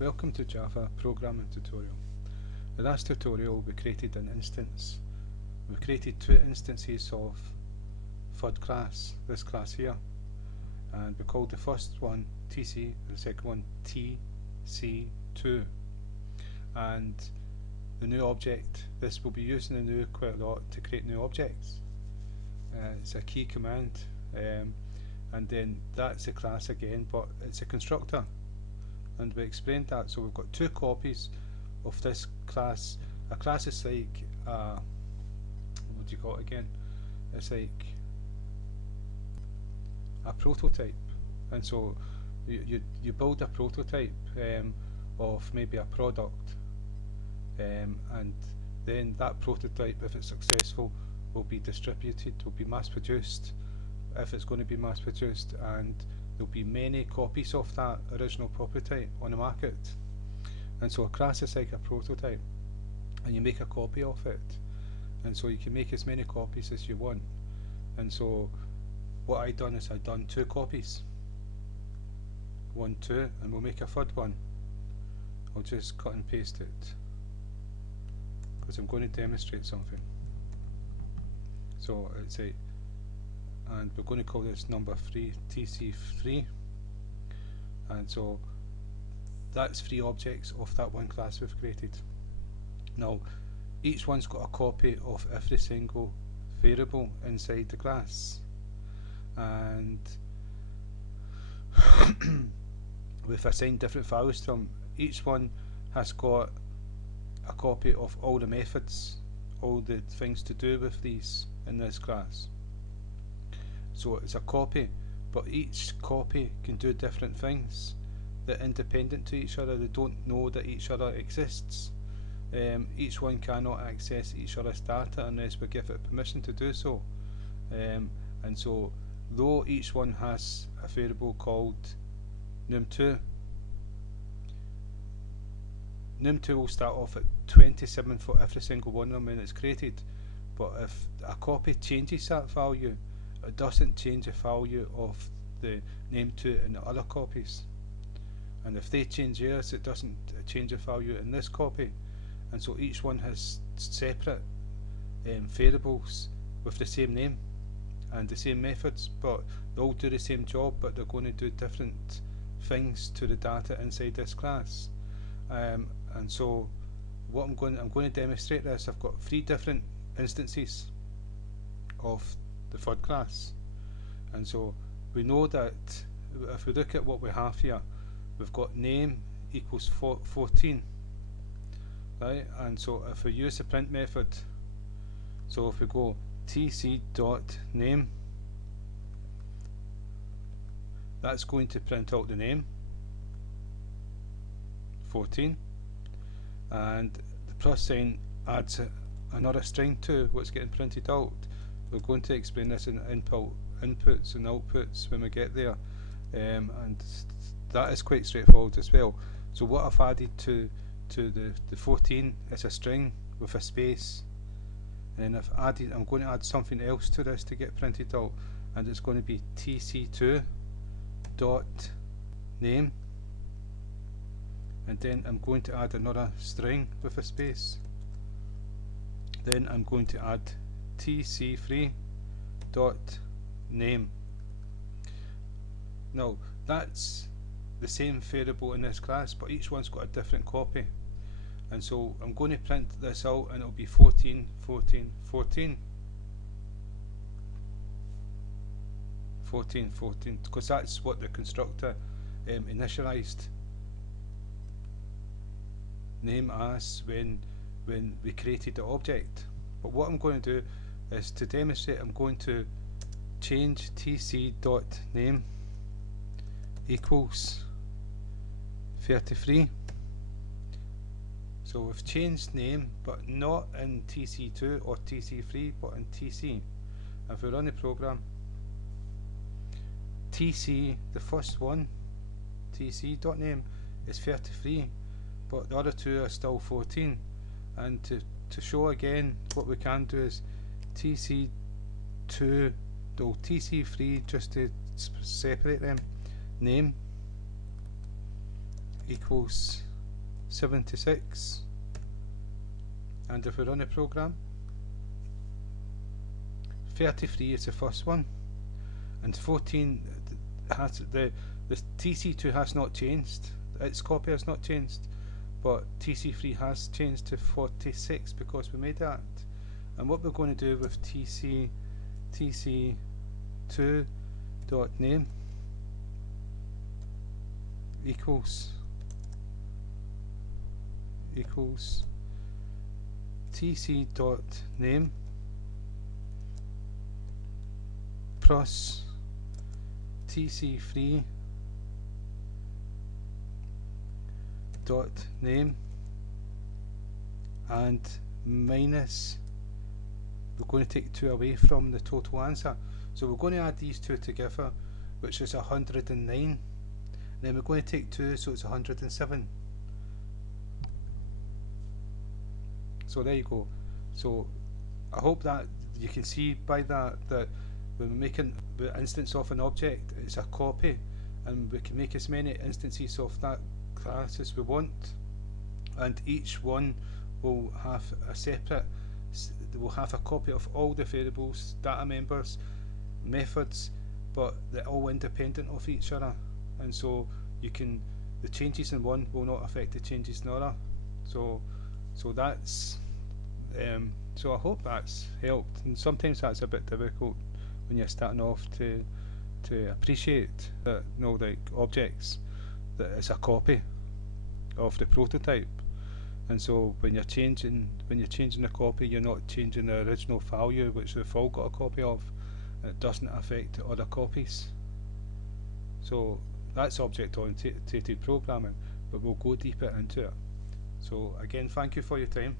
Welcome to Java Programming Tutorial. In this tutorial we created an instance. We created two instances of FUD class, this class here, and we called the first one TC, the second one TC2. And the new object, this will be using the new quite a lot to create new objects. It's a key command, and then that's a class again, but it's a constructor. And we explained that. So we've got two copies of this class. A class is like what do you call it again? It's like a prototype, and so you build a prototype of maybe a product, and then that prototype, if it's successful, will be distributed, will be mass produced, if it's going to be mass produced, and there'll be many copies of that original prototype on the market. And so a class is like a prototype, and you make a copy of it, and so you can make as many copies as you want. And so what I done is I done two copies, 1, 2, and we'll make a third one. I'll just cut and paste it because I'm going to demonstrate something. So it's a, and we're going to call this number 3 TC3, and so that's 3 objects of that one class we've created. Now each one's got a copy of every single variable inside the class, and we've assigned different values to them. Each one has got a copy of all the methods, all the things to do with these in this class. So it's a copy, but each copy can do different things. They're independent to each other, they don't know that each other exists. Each one cannot access each other's data unless we give it permission to do so. And so though each one has a variable called num2, num2 will start off at 27 for every single one of them when it's created, but if a copy changes that value, it doesn't change the value of the name2 in the other copies, and if they change theirs, it doesn't change the value in this copy. And so each one has separate variables with the same name and the same methods, but they all do the same job, but they're going to do different things to the data inside this class. And so what I'm going to demonstrate this. I've got 3 different instances of the third class, and so we know that if we look at what we have here, we've got name equals 14, right? And so if we use the print method, so if we go tc.name, that's going to print out the name 14, and the plus sign adds another string to what's getting printed out. We're going to explain this in inputs and outputs when we get there, and that is quite straightforward as well. So what I've added to the 14 is a string with a space, and then I'm going to add something else to this to get printed out, and it's going to be tc2 dot name, and then I'm going to add another string with a space. Then I'm going to add tc3 dot name. Now that's the same variable in this class, but each one's got a different copy, and so I'm going to print this out, and it'll be 14, 14, 14, 14, 14, because that's what the constructor initialized name as when we created the object. But what I'm going to do is, to demonstrate, I'm going to change tc.name equals 33. So we've changed name, but not in tc2 or tc3, but in tc. If we run the program, tc, the first one, tc.name, is 33, but the other two are still 14. And to show again, what we can do is tc2, or tc3, just to separate them, name equals 76, and if we run a program, 33 is the first one, and 14 has the TC2 has not changed, its copy has not changed, but TC3 has changed to 46 because we made that. And what we're going to do with TC2 dot name equals TC dot name plus TC3 dot name and minus, we're going to take 2 away from the total answer, so we're going to add these two together, which is 109, then we're going to take 2, so it's 107. So there you go. So I hope that you can see by that when we're making the instance of an object, it's a copy, and we can make as many instances of that class as we want, and each one will have a separate, will have a copy of all the variables, data members, methods, but they're all independent of each other, and so you can, the changes in one will not affect the changes in the other. So that's so I hope that's helped, and sometimes that's a bit difficult when you're starting off to appreciate that, you know, like objects, that it's a copy of the prototype, and so when you're changing the copy, you're not changing the original value which we've all got a copy of, and it doesn't affect other copies. So that's object oriented programming, but we'll go deeper into it. So again, thank you for your time.